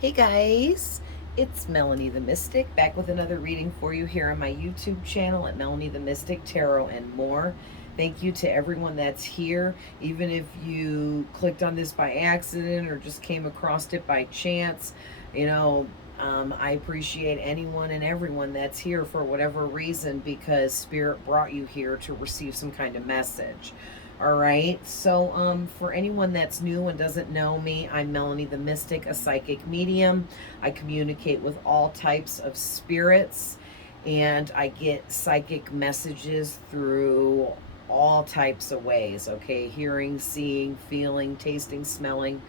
Hey guys, it's Melanie the Mystic back with another reading for you here on my YouTube channel at Melanie the Mystic Tarot and More. Thank you to everyone that's here, even if you clicked on this by accident or just came across it by chance. You know, I appreciate anyone and everyone that's here for whatever reason because Spirit brought you here to receive some kind of message. All right. So, for anyone that's new and doesn't know me, I'm Melanie the Mystic, a psychic medium. I communicate with all types of spirits, and I get psychic messages through all types of ways. Okay, hearing, seeing, feeling, tasting, smelling,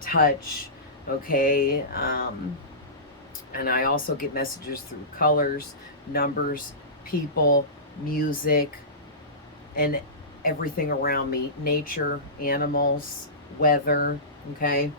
touch. Okay, and I also get messages through colors, numbers, people, music, and everything around me, nature, animals, weather, okay?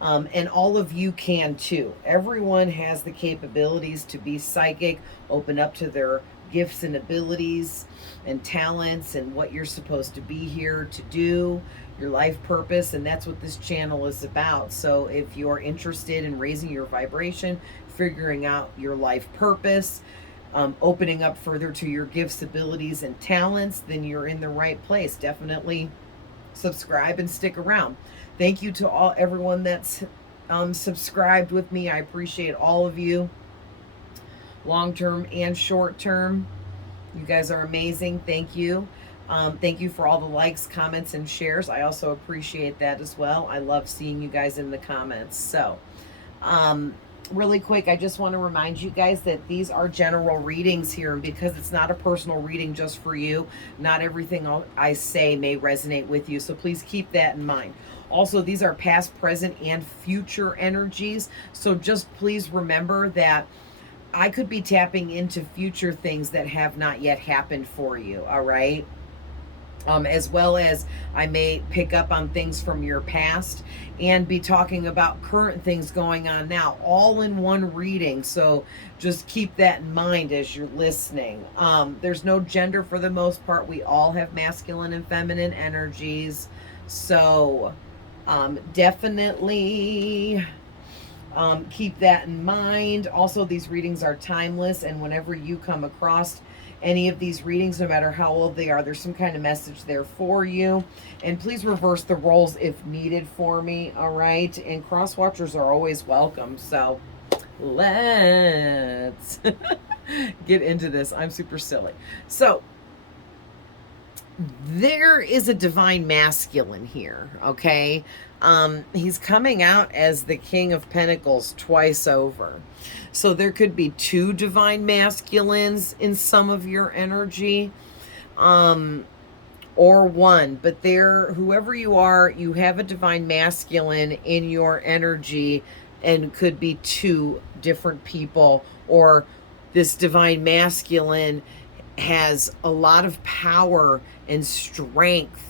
And all of you can too. Everyone has the capabilities to be psychic, open up to their gifts and abilities and talents and what you're supposed to be here to do, your life purpose, and that's what this channel is about. So if you're interested in raising your vibration, figuring out your life purpose, opening up further to your gifts, abilities, and talents, then you're in the right place. Definitely subscribe and stick around. Thank you to everyone that's subscribed with me. I appreciate all of you, long term and short term. You guys are amazing. Thank you. Thank you for all the likes, comments, and shares. I also appreciate that as well. I love seeing you guys in the comments. So, really quick, I just want to remind you guys that these are general readings here, and because it's not a personal reading just for you, not everything I say may resonate with you, so please keep that in mind. Also, these are past, present, and future energies, so just please remember that I could be tapping into future things that have not yet happened for you, all right? As well as I may pick up on things from your past and be talking about current things going on now, all in one reading. So just keep that in mind as you're listening. There's no gender for the most part. We all have masculine and feminine energies. So definitely keep that in mind. Also, these readings are timeless, and whenever you come across any of these readings, no matter how old they are, there's some kind of message there for you. And please reverse the roles if needed for me, all right? And cross watchers are always welcome. So let's get into this. I'm super silly. So there is a divine masculine here, okay? He's coming out as the King of Pentacles twice over. So there could be two divine masculines in some of your energy, or one, but there, whoever you are, you have a divine masculine in your energy, and could be two different people, or this divine masculine has a lot of power and strength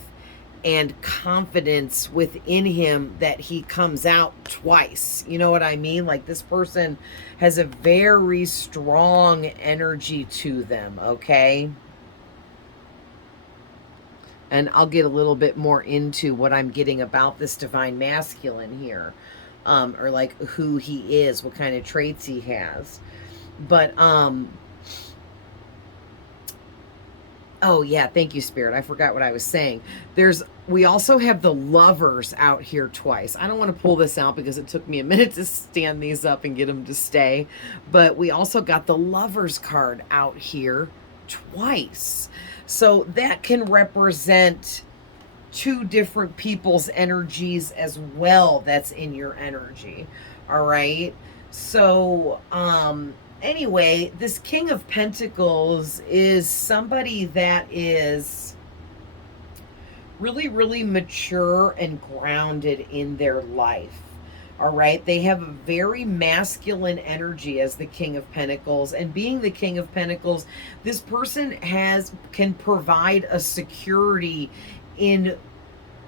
and confidence within him that he comes out twice. You know what I mean? Like, this person has a very strong energy to them, okay? And I'll get a little bit more into what I'm getting about this divine masculine here, or like who he is, what kind of traits he has. But oh yeah, thank you, Spirit. I forgot what I was saying. We also have the Lovers out here twice. I don't want to pull this out because it took me a minute to stand these up and get them to stay. But we also got the Lovers card out here twice. So that can represent two different people's energies as well that's in your energy. All right. So, anyway, this King of Pentacles is somebody that is really, really mature and grounded in their life. All right. They have a very masculine energy as the King of Pentacles. And being the King of Pentacles, this person can provide a security in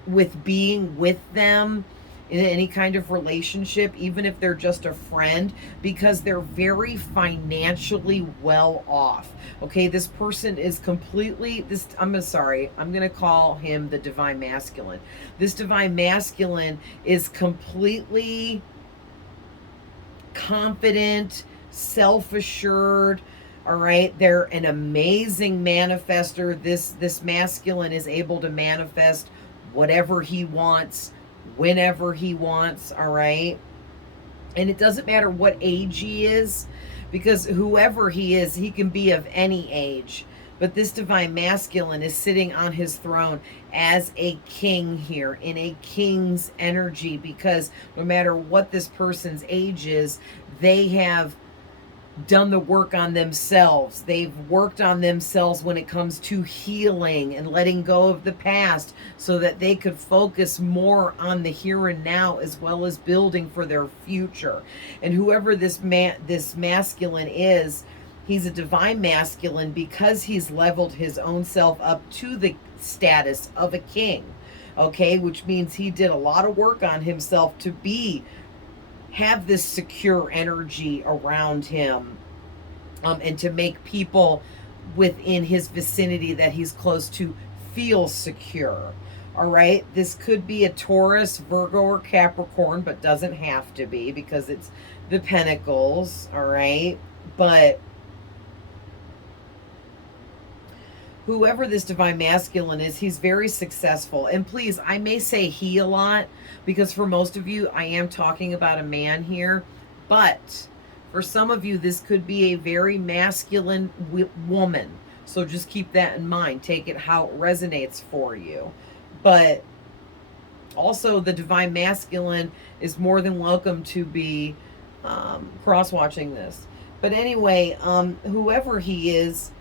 with being with them in any kind of relationship, even if they're just a friend, because they're very financially well off. Okay, this person is completely, I'm going to call him the divine masculine. This divine masculine is completely confident, self-assured. All right, they're an amazing manifester. This masculine is able to manifest whatever he wants, whenever he wants. All right, and it doesn't matter what age he is, because whoever he is, he can be of any age. But this divine masculine is sitting on his throne as a king here, in a king's energy, because no matter what this person's age is, they have done the work on themselves. They've worked on themselves when it comes to healing and letting go of the past, so that they could focus more on the here and now, as well as building for their future. And whoever this masculine is, he's a divine masculine because he's leveled his own self up to the status of a king. Okay, which means he did a lot of work on himself to have this secure energy around him, and to make people within his vicinity that he's close to feel secure. All right, this could be a Taurus, Virgo, or Capricorn, but doesn't have to be, because it's the Pentacles. All right, but whoever this divine masculine is, he's very successful. And please, I may say he a lot, because for most of you, I am talking about a man here. But for some of you, this could be a very masculine woman. So just keep that in mind. Take it how it resonates for you. But also, the divine masculine is more than welcome to be cross-watching this. But anyway, whoever he is,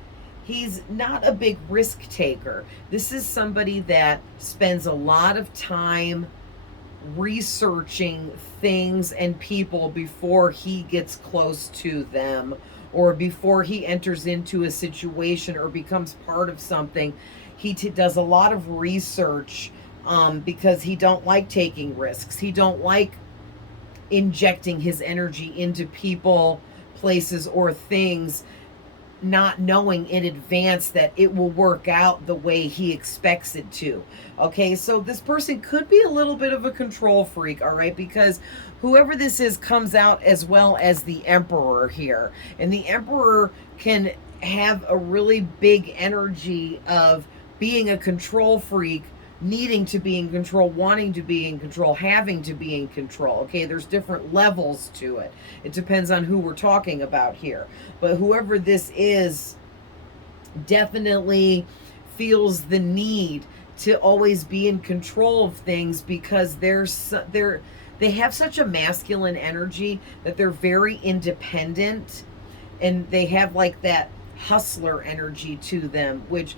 he's not a big risk taker. This is somebody that spends a lot of time researching things and people before he gets close to them, or before he enters into a situation or becomes part of something. He does a lot of research, because he don't like taking risks. He don't like injecting his energy into people, places, or things, not knowing in advance that it will work out the way he expects it to. Okay, so this person could be a little bit of a control freak, all right, because whoever this is comes out as well as the Emperor here. And the Emperor can have a really big energy of being a control freak, needing to be in control, wanting to be in control, having to be in control. Okay, there's different levels to it. It depends on who we're talking about here. But whoever this is definitely feels the need to always be in control of things, because they have such a masculine energy that they're very independent, and they have like that hustler energy to them, which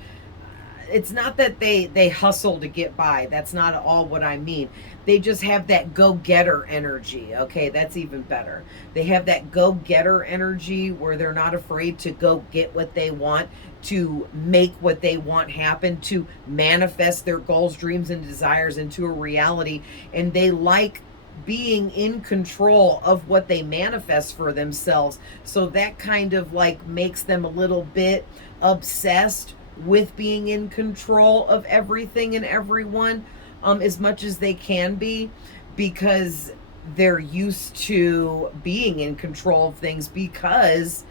it's not that they hustle to get by. That's not at all what I mean. They just have that go-getter energy. Okay, that's even better. They have that go-getter energy where they're not afraid to go get what they want, to make what they want happen, to manifest their goals, dreams, and desires into a reality. And they like being in control of what they manifest for themselves. So that kind of like makes them a little bit obsessed with being in control of everything and everyone, as much as they can be, because they're used to being in control of things, because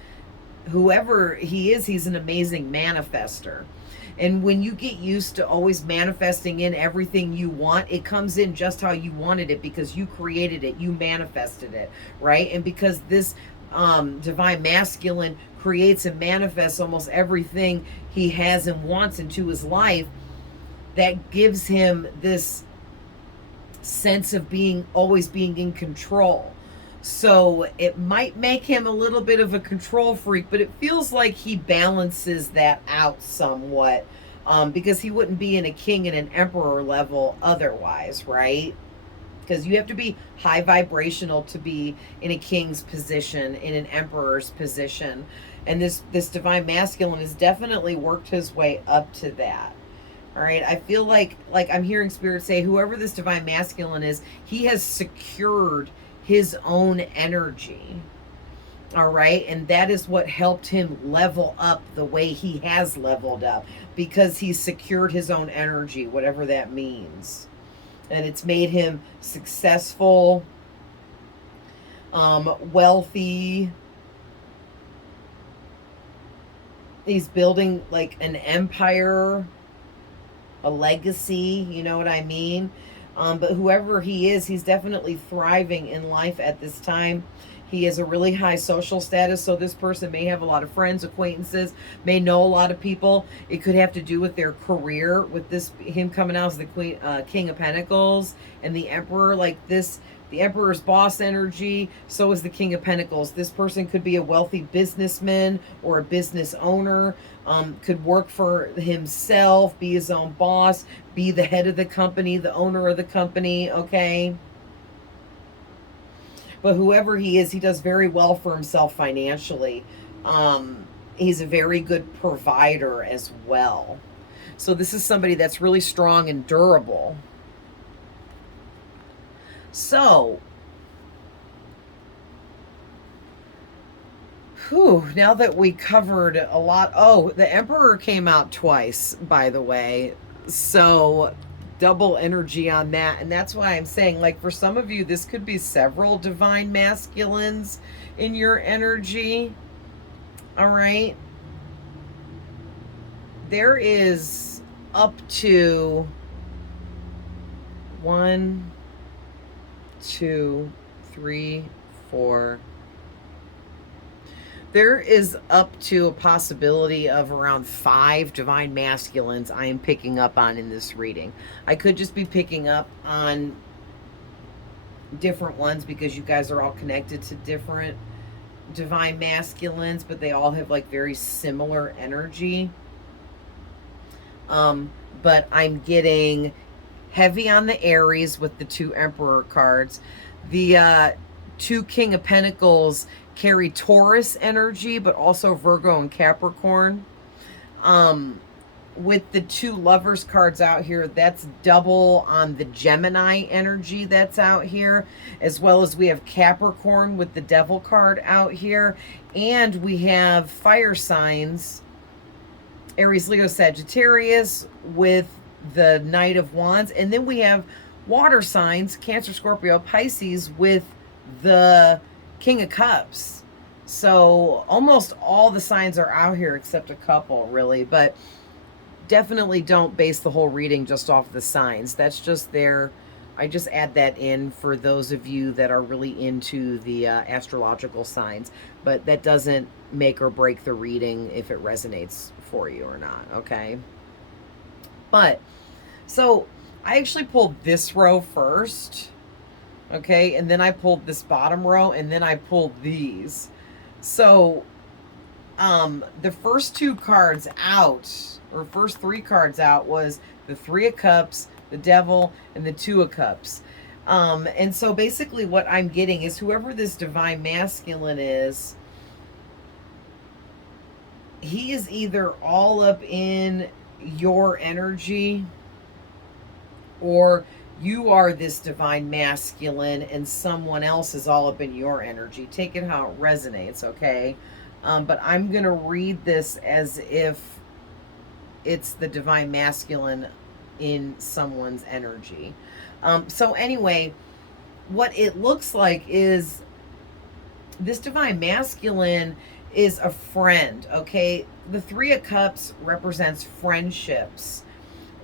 whoever he is, he's an amazing manifester. And when you get used to always manifesting in everything you want, it comes in just how you wanted it, because you created it, you manifested it, right? And because this divine masculine creates and manifests almost everything he has and wants into his life, that gives him this sense of always being in control. So it might make him a little bit of a control freak, but it feels like he balances that out somewhat, because he wouldn't be in a king and an emperor level otherwise, right? Because you have to be high vibrational to be in a king's position, in an emperor's position. And this divine masculine has definitely worked his way up to that. All right, I feel like I'm hearing spirit say whoever this divine masculine is, he has secured his own energy. All right, and that is what helped him level up the way he has leveled up, because he secured his own energy, whatever that means. And it's made him successful, wealthy. He's building like an empire, a legacy, you know what I mean? But whoever he is, he's definitely thriving in life at this time. He has a really high social status, so this person may have a lot of friends, acquaintances, may know a lot of people. It could have to do with their career, with this him coming out as the King of Pentacles and the Emperor, like this. The Emperor's boss energy, so is the King of Pentacles. This person could be a wealthy businessman or a business owner, could work for himself, be his own boss, be the head of the company, the owner of the company, okay? But whoever he is, he does very well for himself financially. He's a very good provider as well. So this is somebody that's really strong and durable. So, now that we covered a lot. Oh, the Emperor came out twice, by the way. So, double energy on that. And that's why I'm saying, like, for some of you, this could be several divine masculines in your energy. All right. There is up to 1, 2, 3, 4. There is up to a possibility of around 5 divine masculines I am picking up on in this reading. I could just be picking up on different ones because you guys are all connected to different divine masculines, but they all have like very similar energy. But I'm getting heavy on the Aries with the 2 Emperor cards. The 2 King of Pentacles carry Taurus energy, but also Virgo and Capricorn. With the 2 Lovers cards out here, that's double on the Gemini energy that's out here, as well as we have Capricorn with the Devil card out here, and we have fire signs, Aries, Leo, Sagittarius with the Knight of Wands, and then we have water signs, Cancer, Scorpio, Pisces with the King of Cups. So almost all the signs are out here except a couple, really. But definitely don't base the whole reading just off the signs. That's just there. I just add that in for those of you that are really into the astrological signs. But that doesn't make or break the reading if it resonates for you or not, okay? But, so I actually pulled this row first, okay? And then I pulled this bottom row, and then I pulled these. So, the first 2 cards out, or first 3 cards out, was the 3 of Cups, the Devil, and the 2 of Cups. And so basically what I'm getting is whoever this divine masculine is, he is either all up in your energy, or you are this divine masculine and someone else is all up in your energy. Take it how it resonates, okay? But I'm going to read this as if it's the divine masculine in someone's energy. So anyway, what it looks like is this divine masculine is a friend, okay? The 3 of Cups represents friendships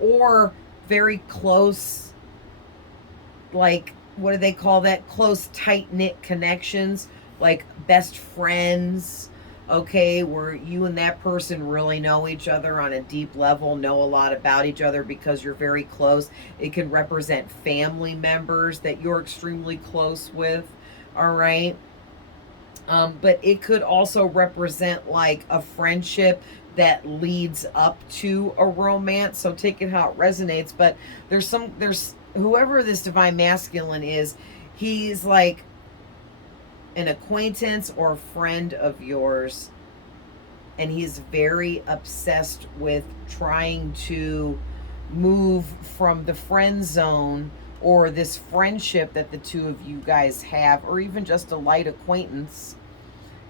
or very close, like, what do they call that? Close, tight-knit connections, like best friends, okay, where you and that person really know each other on a deep level, know a lot about each other because you're very close. It can represent family members that you're extremely close with, all right? But it could also represent like a friendship that leads up to a romance. So take it how it resonates. But there's whoever this divine masculine is, he's like an acquaintance or friend of yours, and he's very obsessed with trying to move from the friend zone or this friendship that the 2 of you guys have, or even just a light acquaintance.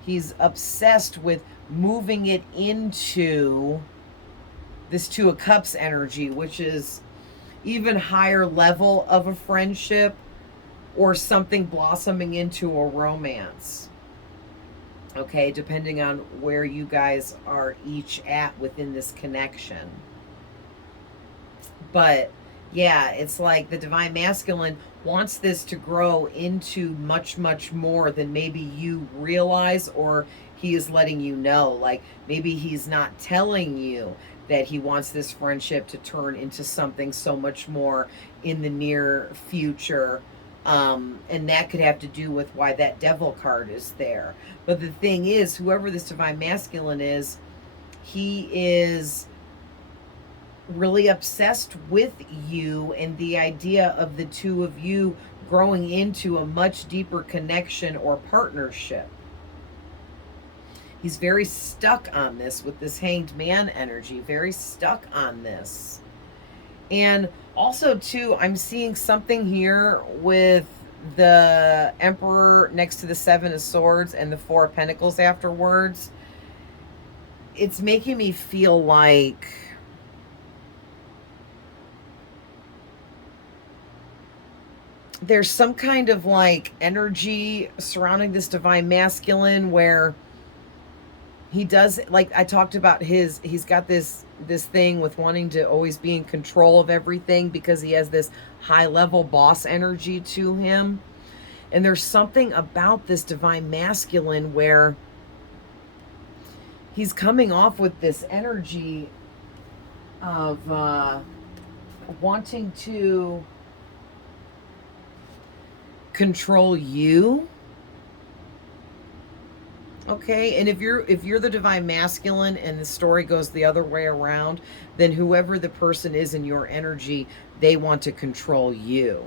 He's obsessed with moving it into this 2 of Cups energy, which is even higher level of a friendship. or something blossoming into a romance. Okay, depending on where you guys are each at within this connection. But yeah, it's like the divine masculine wants this to grow into much, much more than maybe you realize, or he is letting you know. Like maybe he's not telling you that he wants this friendship to turn into something so much more in the near future. And that could have to do with why that devil card is there. But the thing is, whoever this divine masculine is, he is really obsessed with you and the idea of the two of you growing into a much deeper connection or partnership. He's very stuck on this with this hanged man energy, very stuck on this. And also, too, I'm seeing something here with the Emperor next to the Seven of Swords and the Four of Pentacles afterwards. It's making me feel like there's some kind of like energy surrounding this divine masculine where he does, like I talked about, he's got this thing with wanting to always be in control of everything because he has this high level boss energy to him. And there's something about this divine masculine where he's coming off with this energy of wanting to control you. Okay, and if you're the divine masculine and the story goes the other way around, then whoever the person is in your energy, they want to control you.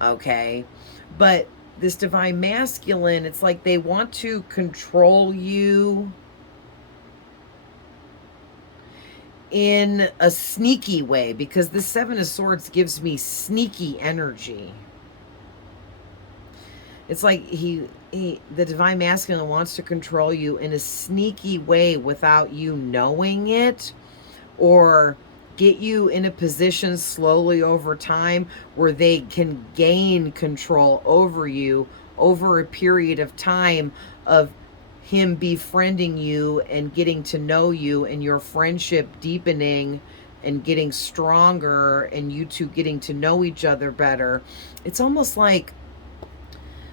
Okay, but this divine masculine, it's like they want to control you in a sneaky way, because the Seven of Swords gives me sneaky energy. It's like the divine masculine wants to control you in a sneaky way without you knowing it, or get you in a position slowly over time where they can gain control over you over a period of time of him befriending you and getting to know you and your friendship deepening and getting stronger and you two getting to know each other better. It's almost like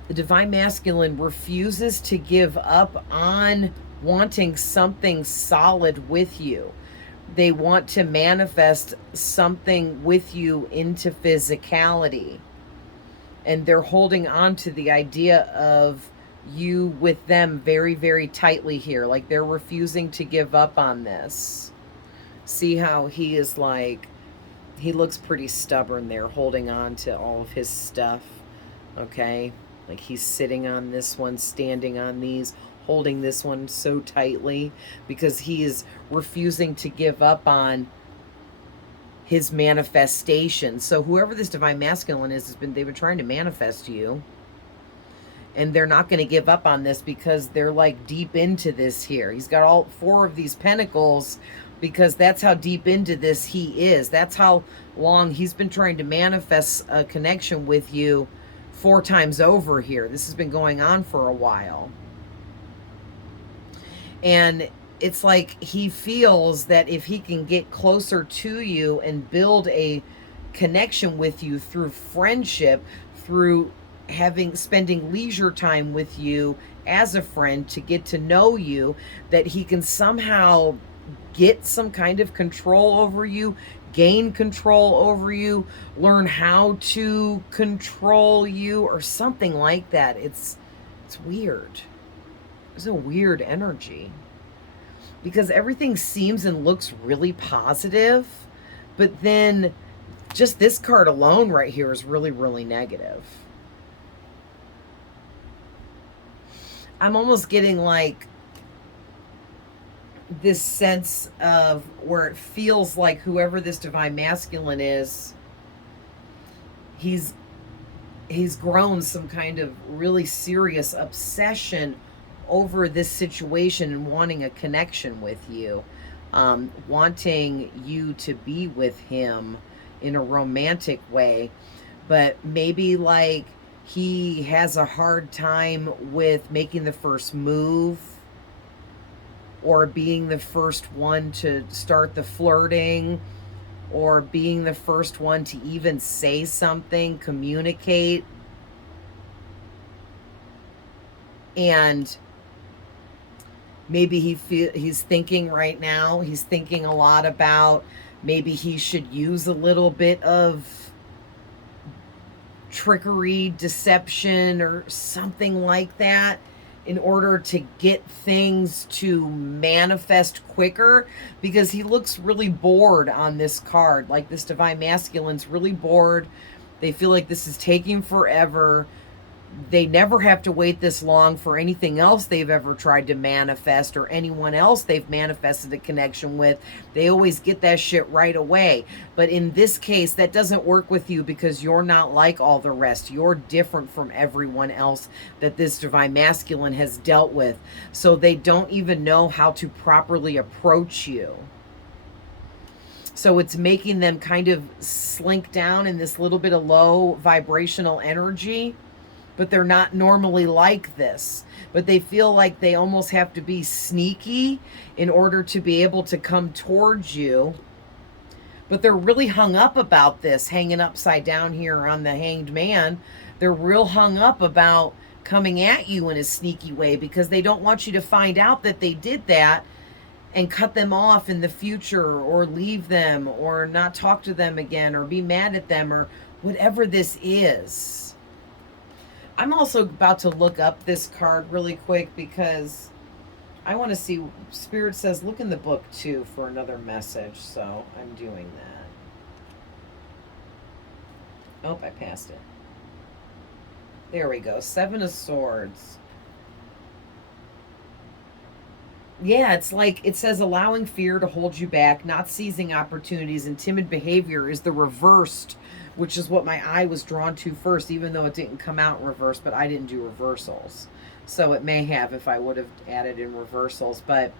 the divine masculine refuses to give up on wanting something solid with you. They want to manifest something with you into physicality. And they're holding on to the idea of you with them very, very tightly here. Like they're refusing to give up on this. See how he is like, he looks pretty stubborn there, holding on to all of his stuff. Okay? Like he's sitting on this one, standing on these, holding this one so tightly because he is refusing to give up on his manifestation. So whoever this divine masculine is, they've been trying to manifest you. And they're not going to give up on this because they're like deep into this here. He's got all four of these pentacles because that's how deep into this he is. That's how long he's been trying to manifest a connection with you 4 times over here. This has been going on for a while. And it's like he feels that if he can get closer to you and build a connection with you through friendship, through spending leisure time with you as a friend to get to know you, that he can somehow get some kind of control over you, gain control over you, learn how to control you, or something like that. It's weird. It's a weird energy because everything seems and looks really positive, but then just this card alone right here is really, really negative. I'm almost getting like this sense of where it feels like whoever this divine masculine is, he's grown some kind of really serious obsession over this situation and wanting a connection with you, wanting you to be with him in a romantic way. but maybe like he has a hard time with making the first move or being the first one to start the flirting or being the first one to even say something, communicate. And maybe he's thinking right now, he's thinking a lot about maybe he should use a little bit of trickery, deception, or something like that in order to get things to manifest quicker, because he looks really bored on this card. Like, this Divine Masculine's really bored. They feel like this is taking forever. They never have to wait this long for anything else they've ever tried to manifest or anyone else they've manifested a connection with. They always get that shit right away. But in this case, that doesn't work with you because you're not like all the rest. You're different from everyone else that this Divine Masculine has dealt with. So they don't even know how to properly approach you. So it's making them kind of slink down in this little bit of low vibrational energy. But they're not normally like this. But they feel like they almost have to be sneaky in order to be able to come towards you. But they're really hung up about this, hanging upside down here on the Hanged Man. They're real hung up about coming at you in a sneaky way because they don't want you to find out that they did that and cut them off in the future or leave them or not talk to them again or be mad at them or whatever this is. I'm also about to look up this card really quick because I want to see. Spirit says look in the book too for another message, so I'm doing that. Oh, I passed it. There we go. 7 of Swords. Yeah, it's like it says allowing fear to hold you back, not seizing opportunities, and timid behavior is the reversed, which is what my eye was drawn to first, even though it didn't come out in reverse, but I didn't do reversals. So it may have if I would have added in reversals. But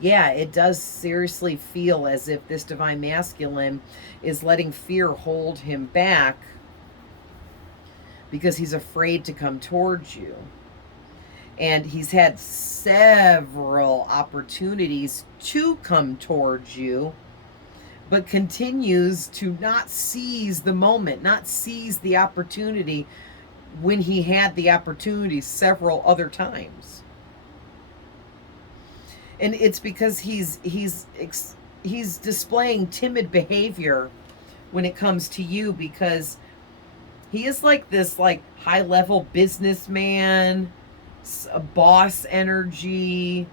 yeah, it does seriously feel as if this Divine Masculine is letting fear hold him back because he's afraid to come towards you. And he's had several opportunities to come towards you, but continues to not seize the moment, not seize the opportunity when he had the opportunity several other times. And it's because he's displaying timid behavior when it comes to you, because he is like this like high-level businessman, a boss energy,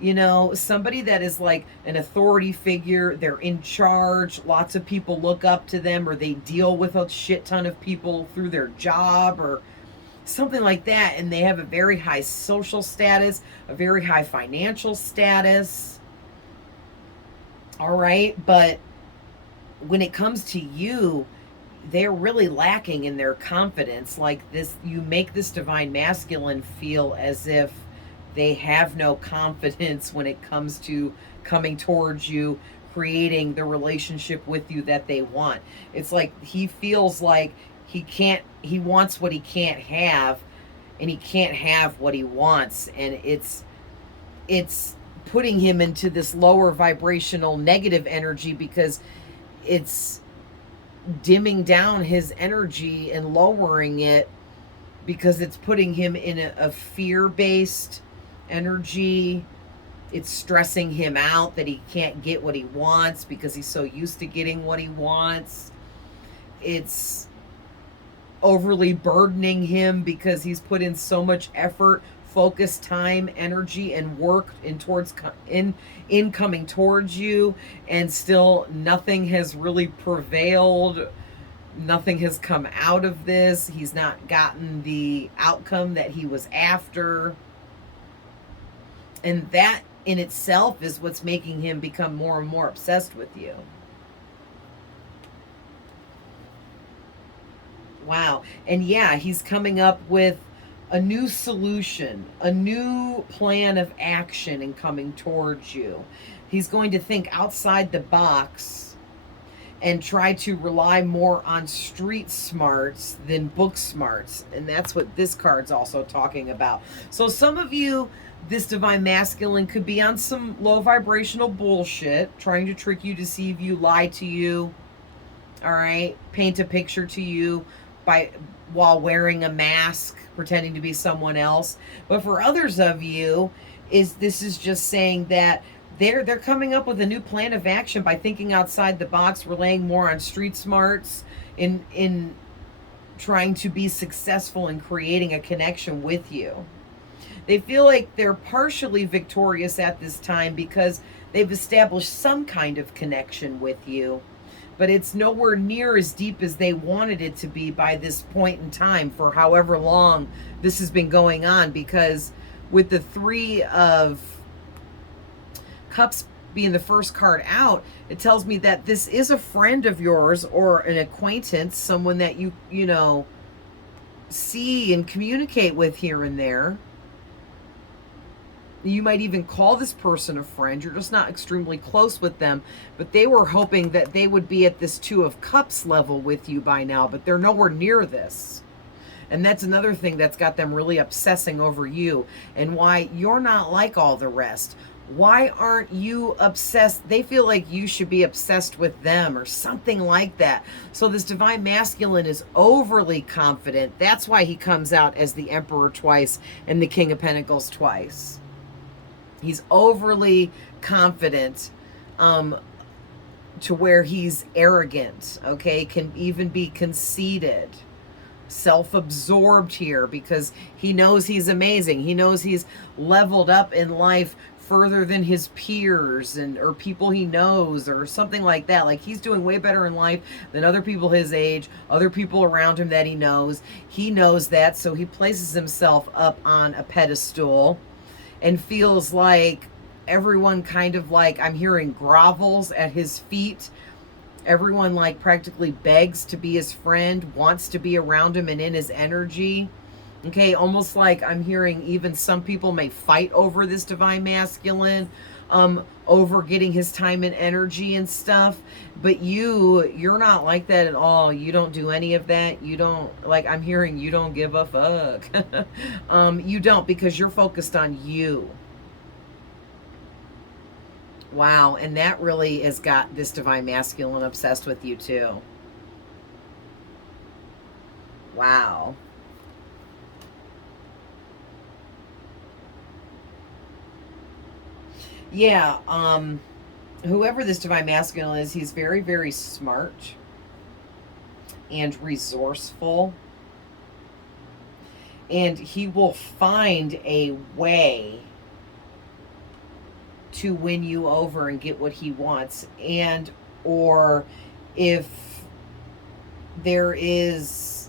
you know, somebody that is like an authority figure. They're in charge. Lots of people look up to them, or they deal with a shit ton of people through their job or something like that. And they have a very high social status, a very high financial status. All right. But when it comes to you, they're really lacking in their confidence. Like this, you make this Divine Masculine feel as if they have no confidence when it comes to coming towards you, creating the relationship with you that they want. It's like he feels like he wants what he can't have, and he can't have what he wants. And it's putting him into this lower vibrational negative energy because it's dimming down his energy and lowering it, because it's putting him in a fear-based energy. It's stressing him out that he can't get what he wants because he's so used to getting what he wants. It's overly burdening him because he's put in so much effort, focus, time, energy, and work in coming towards you, and still nothing has really prevailed. Nothing has come out of this. He's not gotten the outcome that he was after. And that in itself is what's making him become more and more obsessed with you. Wow. And yeah, he's coming up with a new solution, a new plan of action in coming towards you. He's going to think outside the box and try to rely more on street smarts than book smarts. And that's what this card's also talking about. So some of you, this divine masculine could be on some low vibrational bullshit, trying to trick you, deceive you, lie to you, all right, paint a picture to you by while wearing a mask, pretending to be someone else. But for others of you, this is just saying that they're coming up with a new plan of action by thinking outside the box, relying more on street smarts in trying to be successful in creating a connection with you. They feel like they're partially victorious at this time because they've established some kind of connection with you, but it's nowhere near as deep as they wanted it to be by this point in time for however long this has been going on. Because with the Three of Cups being the first card out, it tells me that this is a friend of yours or an acquaintance, someone that you know, see and communicate with here and there. You might even call this person a friend. You're just not extremely close with them, but they were hoping that they would be at this Two of Cups level with you by now, but they're nowhere near this. And that's another thing that's got them really obsessing over you and why you're not like all the rest. Why aren't you obsessed? They feel like you should be obsessed with them or something like that. So this divine masculine is overly confident. That's why he comes out as the Emperor twice and the King of Pentacles twice. He's overly confident to where he's arrogant, okay? Can even be conceited, self-absorbed here because he knows he's amazing. He knows he's leveled up in life further than his peers or people he knows or something like that. Like he's doing way better in life than other people his age, other people around him that he knows. He knows that, so he places himself up on a pedestal and feels like everyone kind of like, I'm hearing grovels at his feet. Everyone like practically begs to be his friend, wants to be around him and in his energy. Okay, almost like I'm hearing even some people may fight over this divine masculine, over getting his time and energy and stuff. But you're not like that at all. You don't do any of that. You don't, like I'm hearing, you don't give a fuck. You don't, because you're focused on you. Wow, and that really has got this divine masculine obsessed with you too. Wow. Yeah, whoever this divine masculine is, he's very, very smart and resourceful. And he will find a way to win you over and get what he wants. And, or if there is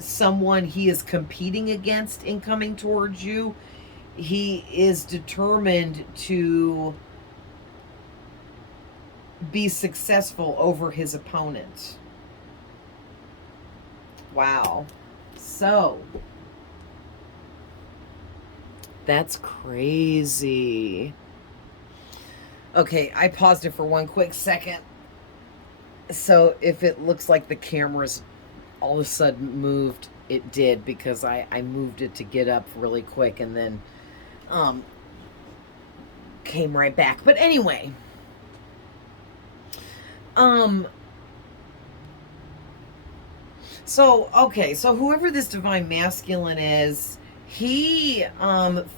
someone he is competing against in coming towards you, he is determined to be successful over his opponent. Wow. So, that's crazy. Okay, I paused it for one quick second. So if it looks like the camera's all of a sudden moved, it did, because I moved it to get up really quick and then came right back. But anyway, so okay, so whoever this divine masculine is, he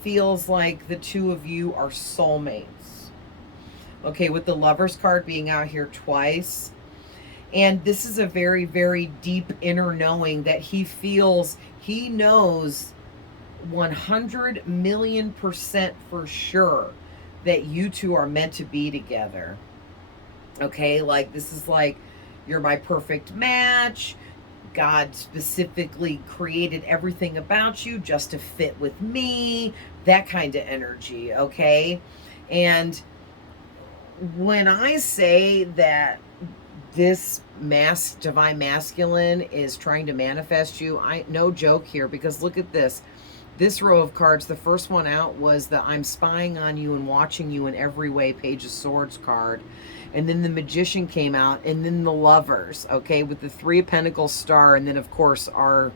feels like the two of you are soulmates. Okay, with the Lovers card being out here twice. And this is a very, very deep inner knowing that he feels, he knows 100 million% for sure that you two are meant to be together. Okay, like this is like, you're my perfect match. God specifically created everything about you just to fit with me. That kind of energy, okay? And when I say that this divine masculine is trying to manifest you, no joke here, because look at this. This row of cards, the first one out was the I'm spying on you and watching you in every way, Page of Swords card. And then the Magician came out, and then the Lovers, okay, with the Three of Pentacles star, and then, of course, our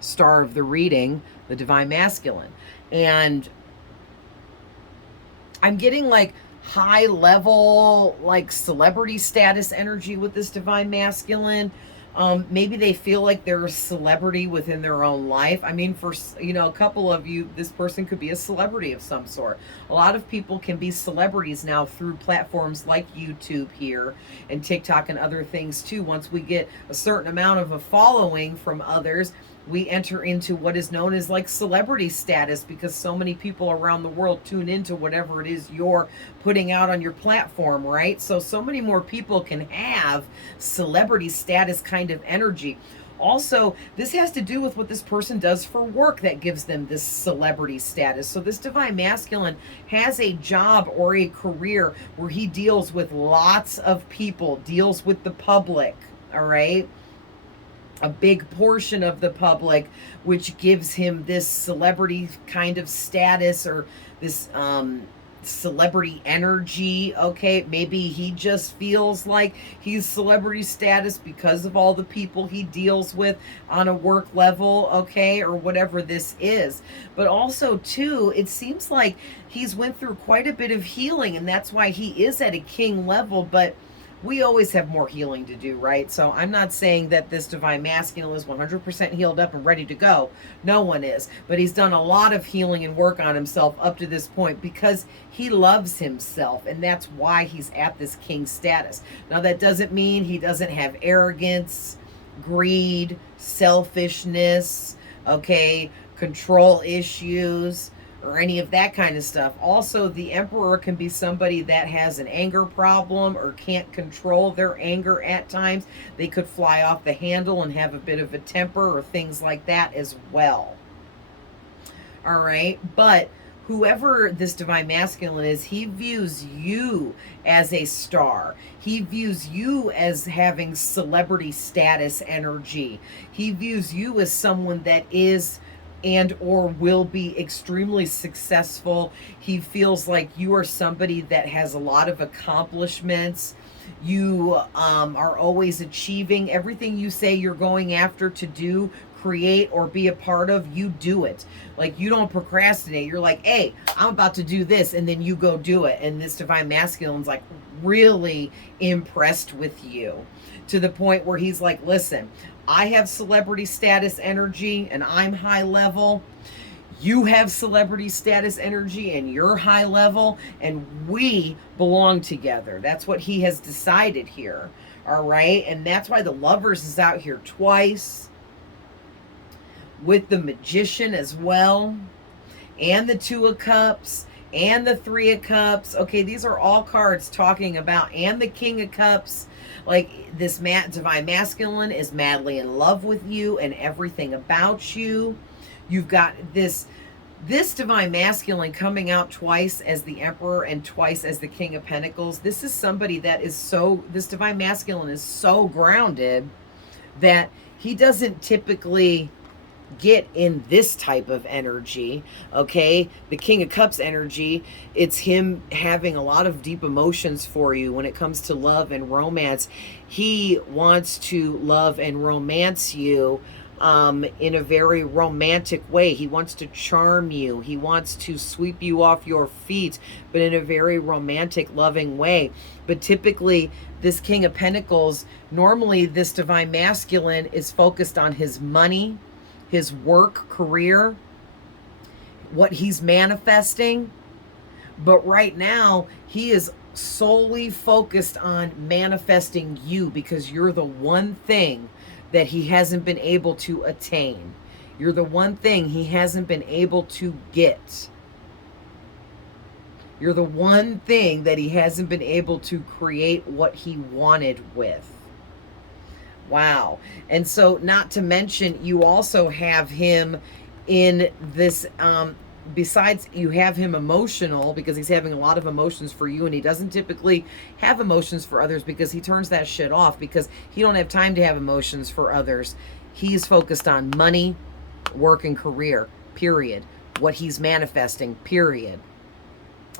star of the reading, the Divine Masculine. And I'm getting like high level, like celebrity status energy with this Divine Masculine. Maybe they feel like they're a celebrity within their own life. I mean, for, you know, a couple of you, this person could be a celebrity of some sort. A lot of people can be celebrities now through platforms like YouTube here and TikTok and other things too. Once we get a certain amount of a following from others, we enter into what is known as like celebrity status, because so many people around the world tune into whatever it is you're putting out on your platform, right? So many more people can have celebrity status kind of energy. Also, this has to do with what this person does for work that gives them this celebrity status. So this Divine Masculine has a job or a career where he deals with lots of people, deals with the public, all right? A big portion of the public, which gives him this celebrity kind of status, or this celebrity energy. Okay, maybe he just feels like he's celebrity status because of all the people he deals with on a work level, okay, or whatever this is. But also too, it seems like he's went through quite a bit of healing, and that's why he is at a king level. But we always have more healing to do, right? So I'm not saying that this Divine Masculine is 100% healed up and ready to go. No one is. But he's done a lot of healing and work on himself up to this point because he loves himself. And that's why he's at this king status. Now, that doesn't mean he doesn't have arrogance, greed, selfishness, okay, control issues, or any of that kind of stuff. Also, the Emperor can be somebody that has an anger problem or can't control their anger at times. They could fly off the handle and have a bit of a temper or things like that as well. All right, but whoever this Divine Masculine is, he views you as a star. He views you as having celebrity status energy. He views you as someone that is and or will be extremely successful. He feels like you are somebody that has a lot of accomplishments. You are always achieving everything you say you're going after to do, create, or be a part of. You do it. Like, you don't procrastinate. You're like, hey, I'm about to do this, and then you go do it. And this Divine Masculine's like really impressed with you, to the point where he's like, listen, I have celebrity status energy and I'm high level. You have celebrity status energy and you're high level, and we belong together. That's what he has decided here. All right. And that's why the Lovers is out here twice, with the Magician as well, and the Two of Cups, and the Three of Cups. Okay, these are all cards talking about, and the King of Cups. Like, this Divine Masculine is madly in love with you and everything about you. You've got this Divine Masculine coming out twice as the Emperor and twice as the King of Pentacles. This is somebody that is this Divine Masculine is so grounded that he doesn't typically get in this type of energy. Okay, the King of Cups energy, it's him having a lot of deep emotions for you when it comes to love and romance. He wants to love and romance you in a very romantic way. He wants to charm you. He wants to sweep you off your feet, but in a very romantic, loving way. But typically, this King of Pentacles, normally this Divine Masculine is focused on his money, his work, career, what he's manifesting. But right now, he is solely focused on manifesting you, because you're the one thing that he hasn't been able to attain. You're the one thing he hasn't been able to get. You're the one thing that he hasn't been able to create what he wanted with. Wow. And so, not to mention, you also have him in this, besides you have him emotional, because he's having a lot of emotions for you, and he doesn't typically have emotions for others because he turns that shit off, because he don't have time to have emotions for others. He's focused on money, work, and career. period. What he's manifesting, period.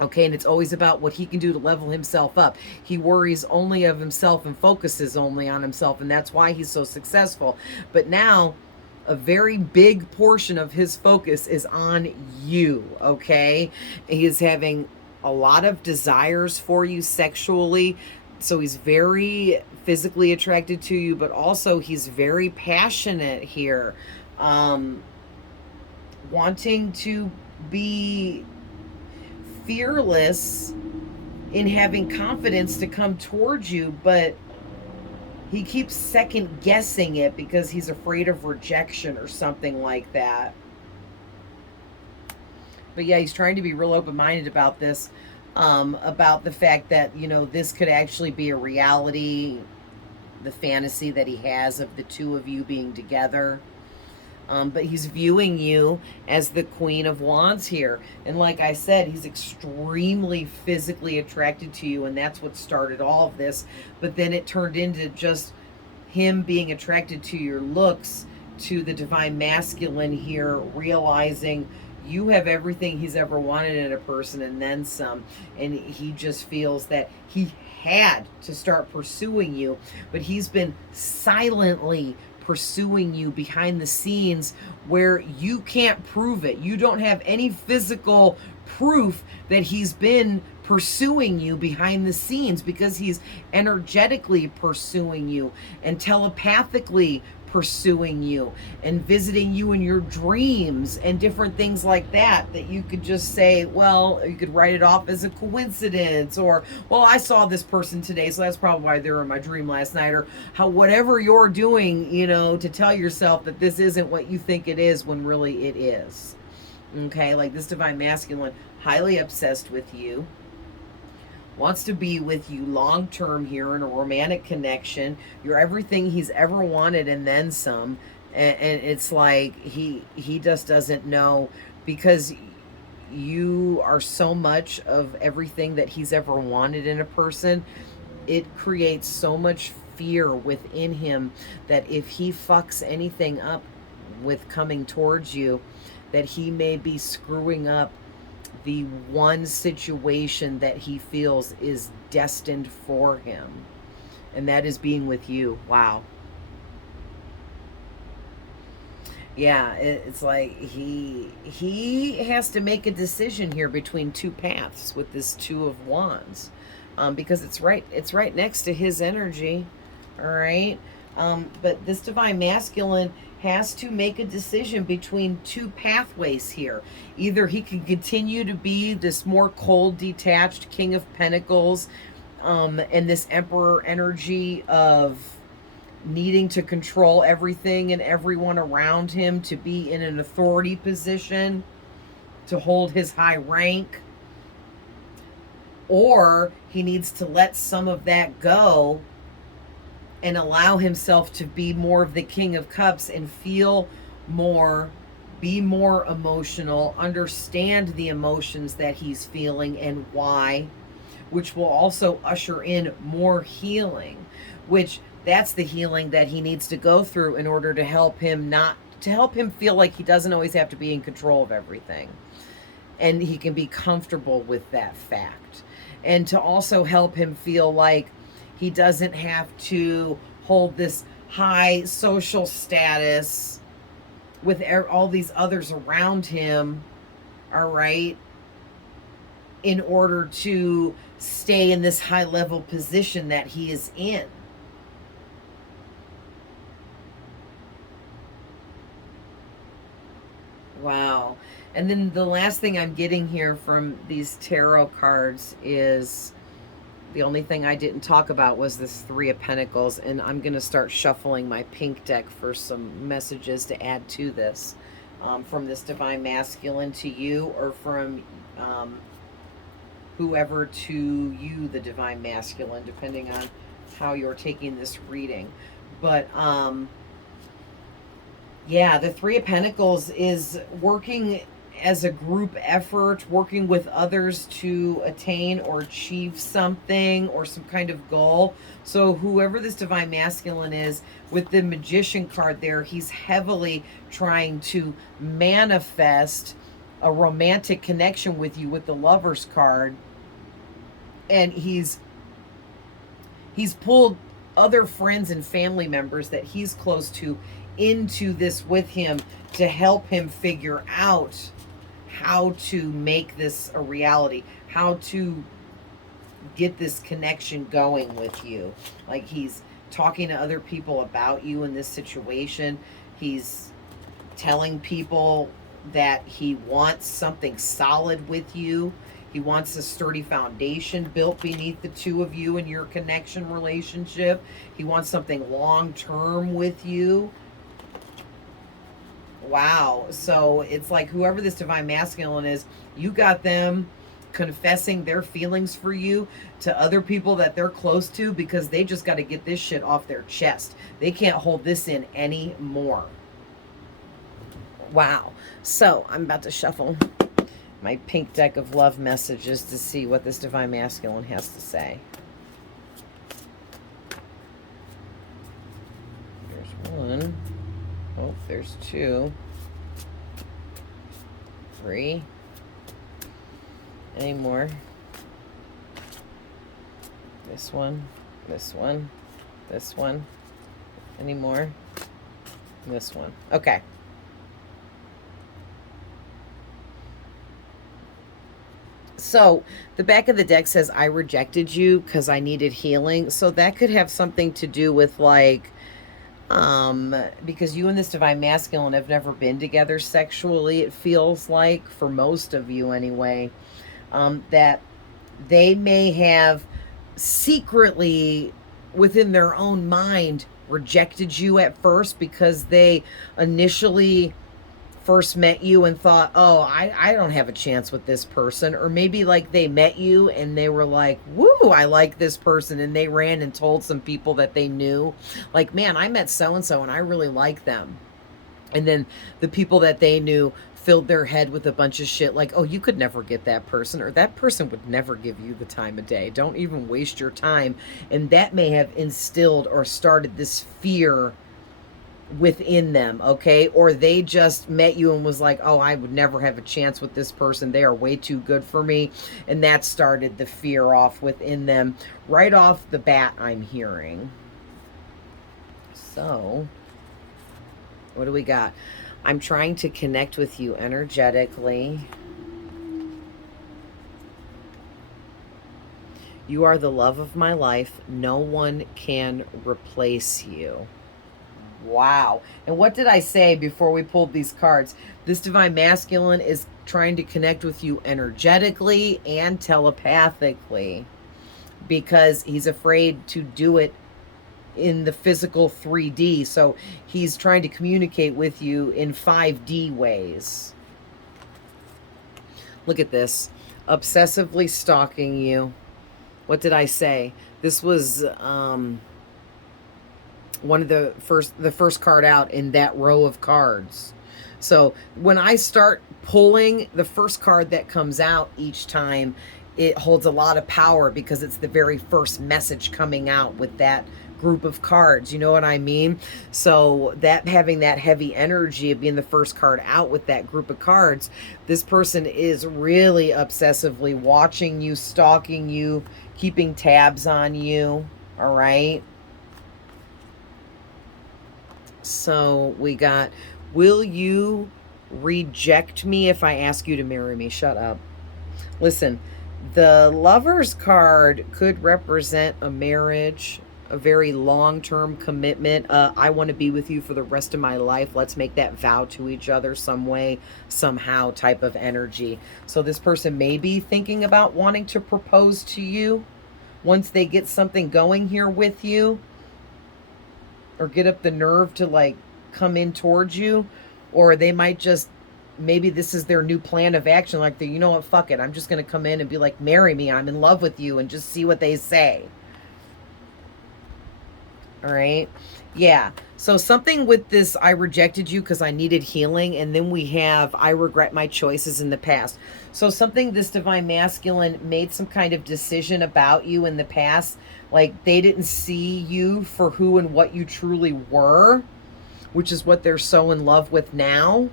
Okay, and it's always about what he can do to level himself up. He worries only of himself and focuses only on himself, and that's why he's so successful. But now, a very big portion of his focus is on you, okay? He is having a lot of desires for you sexually, so he's very physically attracted to you, but also he's very passionate here, wanting to be fearless in having confidence to come towards you, but he keeps second guessing it because he's afraid of rejection or something like that. But yeah, he's trying to be real open-minded about this, about the fact that, you know, this could actually be a reality, the fantasy that he has of the two of you being together. But he's viewing you as the Queen of Wands here. And like I said, he's extremely physically attracted to you, and that's what started all of this. But then it turned into just him being attracted to your looks, to the divine masculine here, realizing you have everything he's ever wanted in a person and then some. And he just feels that he had to start pursuing you, but he's been silently pursuing you behind the scenes where you can't prove it. You don't have any physical proof that he's been pursuing you behind the scenes, because he's energetically pursuing you and telepathically pursuing you and visiting you in your dreams and different things like that, that you could just say, well, you could write it off as a coincidence, or, well, I saw this person today, so that's probably why they were in my dream last night, or how, whatever you're doing, you know, to tell yourself that this isn't what you think it is when really it is. Okay, like this divine masculine, highly obsessed with you, wants to be with you long term here in a romantic connection. You're everything he's ever wanted and then some. And it's like he just doesn't know, because you are so much of everything that he's ever wanted in a person. It creates so much fear within him that if he fucks anything up with coming towards you, that he may be screwing up the one situation that he feels is destined for him, and that is being with you. Wow. Yeah, it's like he has to make a decision here between two paths with this Two of Wands, because it's right next to his energy. All right. But this divine masculine has to make a decision between two pathways here. Either he can continue to be this more cold, detached King of Pentacles, and this Emperor energy of needing to control everything and everyone around him, to be in an authority position, to hold his high rank, or he needs to let some of that go and allow himself to be more of the King of Cups and feel more, be more emotional, understand the emotions that he's feeling and why, which will also usher in more healing, which that's the healing that he needs to go through in order to help him feel like he doesn't always have to be in control of everything. And he can be comfortable with that fact. And to also help him feel like he doesn't have to hold this high social status with all these others around him, all right, in order to stay in this high level position that he is in. Wow. And then the last thing I'm getting here from these tarot cards is, the only thing I didn't talk about was this Three of Pentacles, and I'm going to start shuffling my pink deck for some messages to add to this, from this divine masculine to you, or from whoever to you, the divine masculine, depending on how you're taking this reading. But yeah, the Three of Pentacles is working as a group effort, working with others to attain or achieve something or some kind of goal. So whoever this divine masculine is, with the magician card there, he's heavily trying to manifest a romantic connection with you with the Lover's card. And he's pulled other friends and family members that he's close to into this with him to help him figure out how to make this a reality, how to get this connection going with you. Like, he's talking to other people about you in this situation. He's telling people that he wants something solid with you. He wants a sturdy foundation built beneath the two of you in your connection relationship. He wants something long-term with you. Wow. So it's like whoever this divine masculine is, you got them confessing their feelings for you to other people that they're close to, because they just got to get this shit off their chest. They can't hold this in anymore. Wow. So I'm about to shuffle my pink deck of love messages to see what this divine masculine has to say. There's one. Oh, there's two. Three. Any more? This one. This one. This one. Any more? This one. Okay. So the back of the deck says, I rejected you because I needed healing. So that could have something to do with, like, because you and this divine masculine have never been together sexually, it feels like, for most of you anyway, that they may have secretly within their own mind rejected you at first, because they initially first met you and thought, oh, I don't have a chance with this person. Or maybe like they met you and they were like, woo, I like this person. And they ran and told some people that they knew, like, man, I met so-and-so and I really like them. And then the people that they knew filled their head with a bunch of shit like, oh, you could never get that person, or that person would never give you the time of day. Don't even waste your time. And that may have instilled or started this fear within them, okay? Or they just met you and was like, oh, I would never have a chance with this person. They are way too good for me. And that started the fear off within them. Right off the bat, I'm hearing. So, what do we got? I'm trying to connect with you energetically. You are the love of my life. No one can replace you. Wow. And what did I say before we pulled these cards? This divine masculine is trying to connect with you energetically and telepathically, because he's afraid to do it in the physical 3D. So he's trying to communicate with you in 5D ways. Look at this. Obsessively stalking you. What did I say? This was one of the first card out in that row of cards. So when I start pulling the first card that comes out each time, it holds a lot of power because it's the very first message coming out with that group of cards. You know what I mean? So that, having that heavy energy of being the first card out with that group of cards, this person is really obsessively watching you, stalking you, keeping tabs on you. All right. So we got, will you reject me if I ask you to marry me? Shut up. Listen, the Lover's card could represent a marriage, a very long-term commitment. I want to be with you for the rest of my life. Let's make that vow to each other some way, somehow type of energy. So this person may be thinking about wanting to propose to you once they get something going here with you, or get up the nerve to like come in towards you. Or they might just, maybe this is their new plan of action. Like, you know what, fuck it. I'm just going to come in and be like, marry me. I'm in love with you, and just see what they say. All right. Yeah. So something with this, I rejected you because I needed healing. And then we have, I regret my choices in the past. So something, this divine masculine made some kind of decision about you in the past. Like they didn't see you for who and what you truly were, which is what they're so in love with now.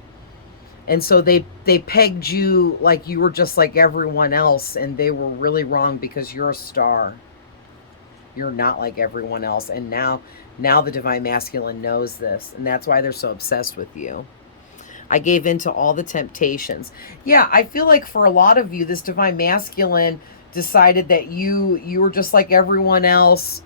And so they pegged you like you were just like everyone else, and they were really wrong because you're a star. You're not like everyone else. And now the divine masculine knows this, and that's why they're so obsessed with you. I gave in to all the temptations. Yeah, I feel like for a lot of you, this divine masculine decided that you were just like everyone else.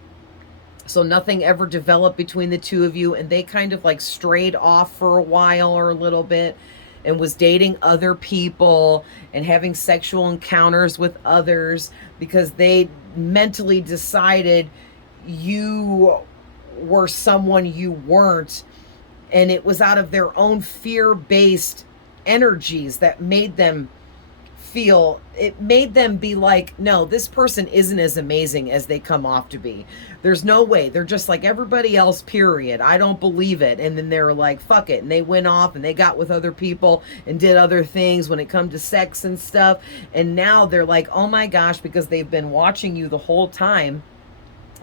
So nothing ever developed between the two of you, and they kind of like strayed off for a while or a little bit and was dating other people and having sexual encounters with others because they mentally decided you were someone you weren't, and it was out of their own fear-based energies that made them feel, it made them be like, no, this person isn't as amazing as they come off to be. There's no way. They're just like everybody else, period. I don't believe it. And then they're like, fuck it. And they went off and they got with other people and did other things when it comes to sex and stuff. And now they're like, oh my gosh, because they've been watching you the whole time.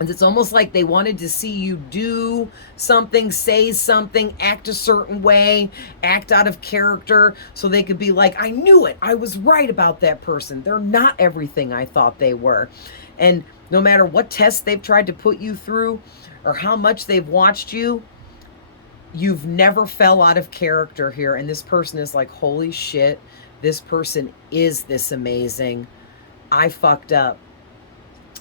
And it's almost like they wanted to see you do something, say something, act a certain way, act out of character, so they could be like, I knew it. I was right about that person. They're not everything I thought they were. And no matter what tests they've tried to put you through or how much they've watched you, you've never fell out of character here. And this person is like, holy shit, this person is this amazing. I fucked up.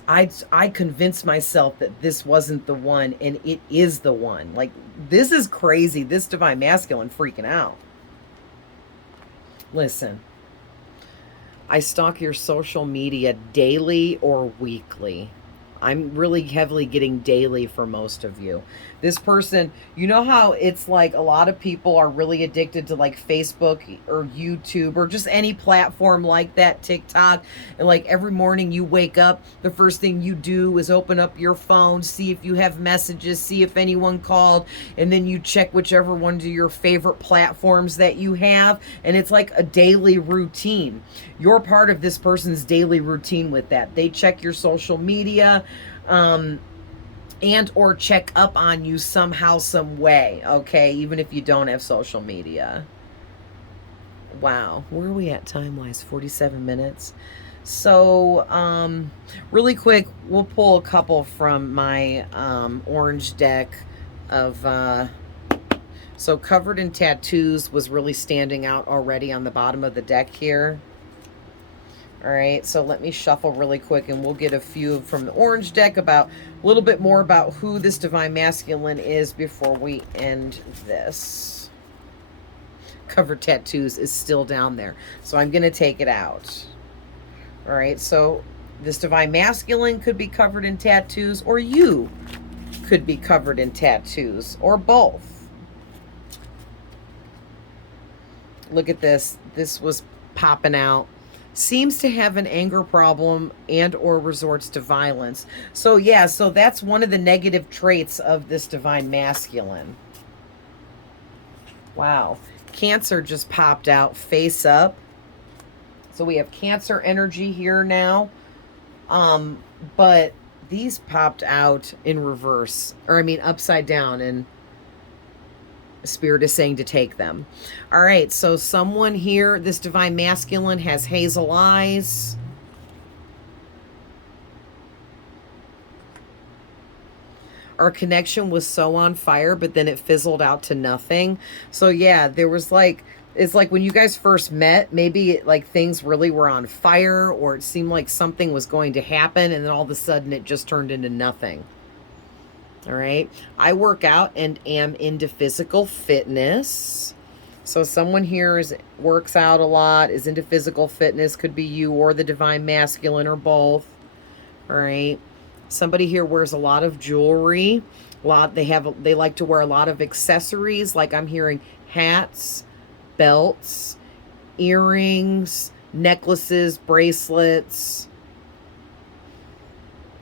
I convinced myself that this wasn't the one, and it is the one. Like, this is crazy. This divine masculine freaking out. Listen, I stalk your social media daily or weekly. I'm really heavily getting daily for most of you. This person, you know how it's like a lot of people are really addicted to like Facebook or YouTube or just any platform like that, TikTok. And like every morning you wake up, the first thing you do is open up your phone, see if you have messages, see if anyone called, and then you check whichever one of your favorite platforms that you have. And it's like a daily routine. You're part of this person's daily routine with that. They check your social media, and or check up on you somehow, some way, okay, even if you don't have social media. Wow, where are we at time-wise? 47 minutes. So really quick, we'll pull a couple from my orange deck of so covered in tattoos was really standing out already on the bottom of the deck here. All right, so let me shuffle really quick and we'll get a few from the orange deck about a little bit more about who this divine masculine is before we end this. Covered tattoos is still down there, so I'm going to take it out. All right, so this divine masculine could be covered in tattoos, or you could be covered in tattoos, or both. Look at this. This was popping out. Seems to have an anger problem and or resorts to violence. So yeah, so that's one of the negative traits of this divine masculine. Wow. Cancer just popped out face up. So we have Cancer energy here now. But these popped out in reverse, or I mean upside down, and Spirit is saying to take them. All right, so someone here, this divine masculine, has hazel eyes. Our connection was so on fire, but then it fizzled out to nothing. So yeah, there was like, it's like when you guys first met, maybe like things really were on fire, or it seemed like something was going to happen, and then all of a sudden it just turned into nothing. All right. I work out and am into physical fitness. So someone here works out a lot, is into physical fitness. Could be you or the divine masculine or both. All right. Somebody here wears a lot of jewelry. They like to wear a lot of accessories. Like I'm hearing hats, belts, earrings, necklaces, bracelets.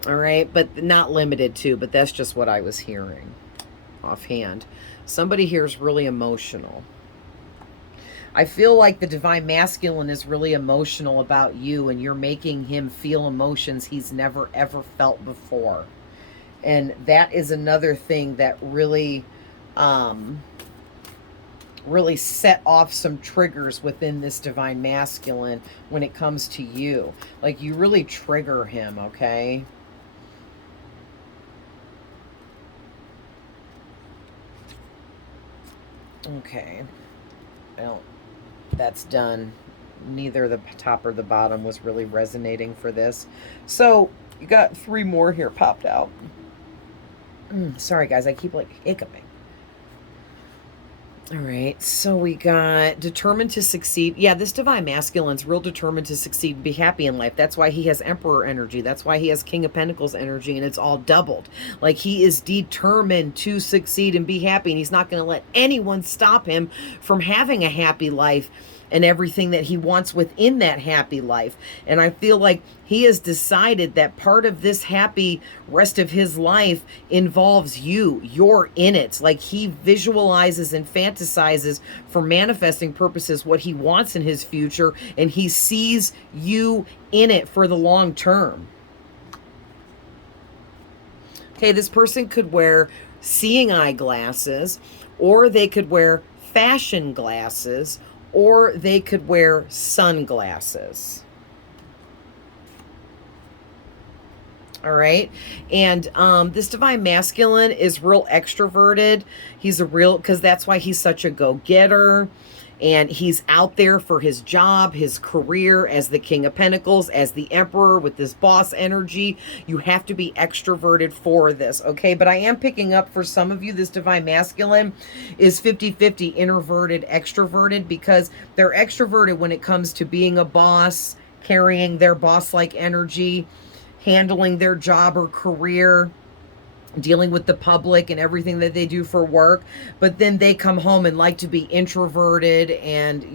All right, but not limited to, but that's just what I was hearing offhand. Somebody here is really emotional. I feel like the divine masculine is really emotional about you, and you're making him feel emotions he's never ever felt before. And that is another thing that really set off some triggers within this divine masculine when it comes to you. Like, you really trigger him, okay? Okay. I don't, that's done. Neither the top or the bottom was really resonating for this. So, you got 3 more here popped out. Sorry, guys, I keep like hiccuping. All right, so we got determined to succeed. Yeah, this divine masculine's real determined to succeed and be happy in life. That's why he has Emperor energy. That's why he has King of Pentacles energy, and it's all doubled. Like, he is determined to succeed and be happy, and he's not going to let anyone stop him from having a happy life and everything that he wants within that happy life. And I feel like he has decided that part of this happy rest of his life involves you. You're in it. Like, he visualizes and fantasizes for manifesting purposes what he wants in his future, and he sees you in it for the long term. Okay, this person could wear seeing eye glasses, or they could wear fashion glasses, or they could wear sunglasses. All right. And this divine masculine is real extroverted. He's a real, because that's why he's such a go-getter. And he's out there for his job, his career as the King of Pentacles, as the Emperor with this boss energy. You have to be extroverted for this, okay? But I am picking up for some of you, this divine masculine is 50-50 introverted, extroverted, because they're extroverted when it comes to being a boss, carrying their boss-like energy, handling their job or career, dealing with the public and everything that they do for work. But then they come home and like to be introverted and,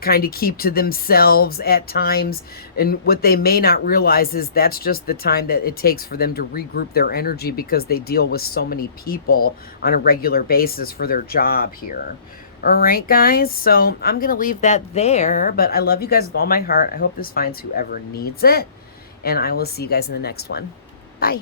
kind of keep to themselves at times. And what they may not realize is that's just the time that it takes for them to regroup their energy, because they deal with so many people on a regular basis for their job here. All right, guys, so I'm going to leave that there, but I love you guys with all my heart. I hope this finds whoever needs it, and I will see you guys in the next one. Bye.